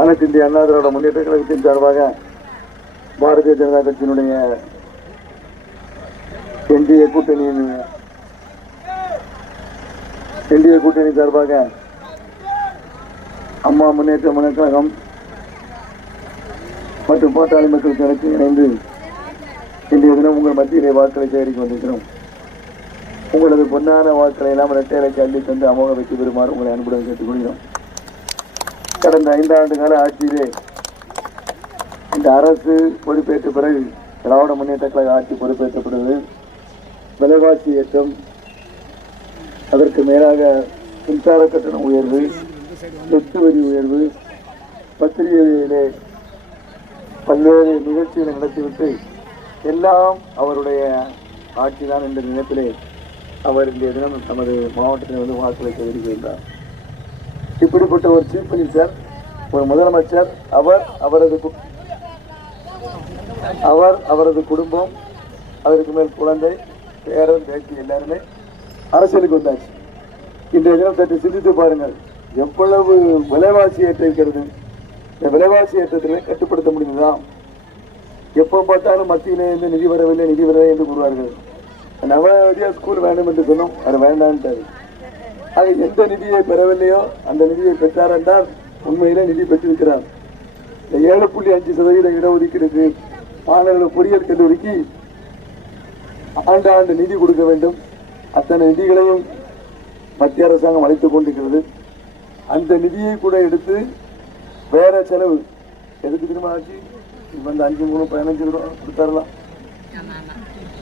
அனைத்து இந்திய அண்ணா திராவிட முன்னேற்ற கழகத்தின் சார்பாக பாரதிய ஜனதா கட்சியினுடைய என்டிஏ கூட்டணி சார்பாக அம்மா முன்னேற்ற கழகம் மற்றும் பாட்டாளி மக்கள் கழகத்தில் இணைந்து இன்றைய தினம் உங்கள் மத்தியிலே வாக்களை சேகரிக்க வந்திருக்கிறோம். உங்களது பொன்னான வாக்களை எல்லாம் இரட்டையலைக்கு அள்ளி தந்து அமோக வெற்றி பெறுமாறு உங்களை அன்புடன் கேட்டுக்கொள்கிறோம். கடந்த 5 ஆண்டு கால ஆட்சியிலே இந்த அரசு பொறுப்பேற்ற பிறகு திராவிட முன்னேற்ற கழக ஆட்சி பொறுப்பேற்றப்படுவது விலைவாசி ஏற்றம், அதற்கு மேலாக மின்சார கட்டண உயர்வு, சொத்து வரி உயர்வு, பத்திரிகையிலே பல்வேறு நிகழ்ச்சிகளை நடத்திவிட்டு எல்லாம் அவருடைய ஆட்சிதான் என்ற நினைப்பிலே அவர் இன்றைய தினம் நமது மாவட்டத்தில் வந்து வாக்களை சேகரிக்கின்றார். இப்படிப்பட்ட ஒரு சீஃப் மினிஸ்டர், ஒரு முதலமைச்சர், அவரது குடும்பம், அதற்கு மேல் குழந்தை, பேரன், பேட்டி எல்லாருமே அரசியலுக்கு வந்தாச்சு. இன்றைய தினம் சற்று சிந்தித்து பாருங்கள், எவ்வளவு விலைவாசி ஏற்றம் இருக்கிறது. இந்த விலைவாசி ஏற்றத்திலே கட்டுப்படுத்த முடியுதா? எப்போ பார்த்தாலும் மத்தியிலிருந்து நிதி வரவில்லை என்று கூறுவார்கள். நவதியா ஸ்கூல் வேண்டும் என்று சொன்னோம், அது வேண்டான்ட்டாரு. ஆக எந்த நிதியை பெறவில்லையோ அந்த நிதியை பெற்றார் என்றால் உண்மையிலே நிதி பெற்றிருக்கிறார். இந்த 7.5% இடஒதுக்கீடுக்கு மாணவர்கள் பொறியியல் கல்லூரிக்கு ஆண்டு நிதி கொடுக்க வேண்டும். அத்தனை நிதிகளையும் மத்திய அரசாங்கம் அளித்துக் கொண்டிருக்கிறது. அந்த நிதியை கூட எடுத்து வேற செலவு எதுக்கு திரும்ப ஆச்சு? இந்த 5, 3, 15 கொடுத்தாரலாம்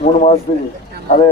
3 மாசத்துக்கு. அதை